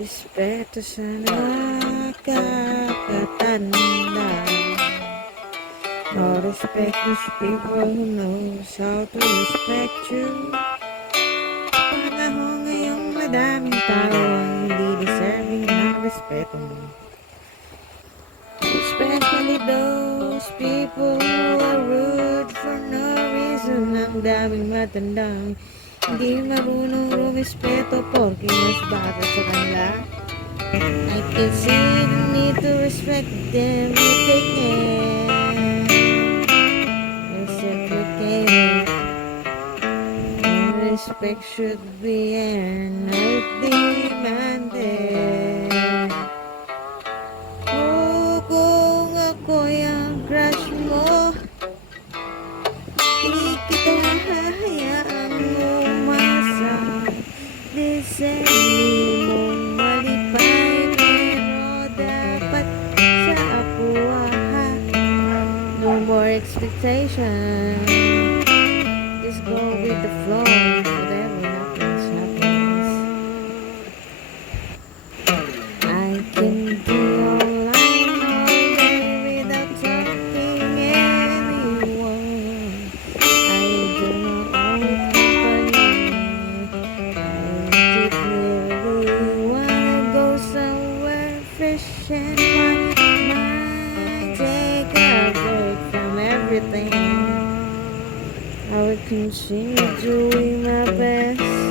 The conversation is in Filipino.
Respeto sa nakakatanda. No respect those people who knows how to respect you. Panahon ngayong madaming tao ang hindi deserving ng respeto mo. Especially those people who are rude for no reason. Ang daming matandang hindi marunong rumispeto porque mas bata sa kanila. I can see the need to respect them if they can reciprocate. And respect should be earned, not demanded. Oh, kung ako'y ang crush mo, di kita hahayaang umasa. Disenli mong malipay, pero dapat sa apuha. No more expectation, just go with the flow. Whatever happens, happens. I can be all day without talking anyone. I do not own company. I really wanna go somewhere fresh and fun. Might take a break from everything. I will continue doing my best.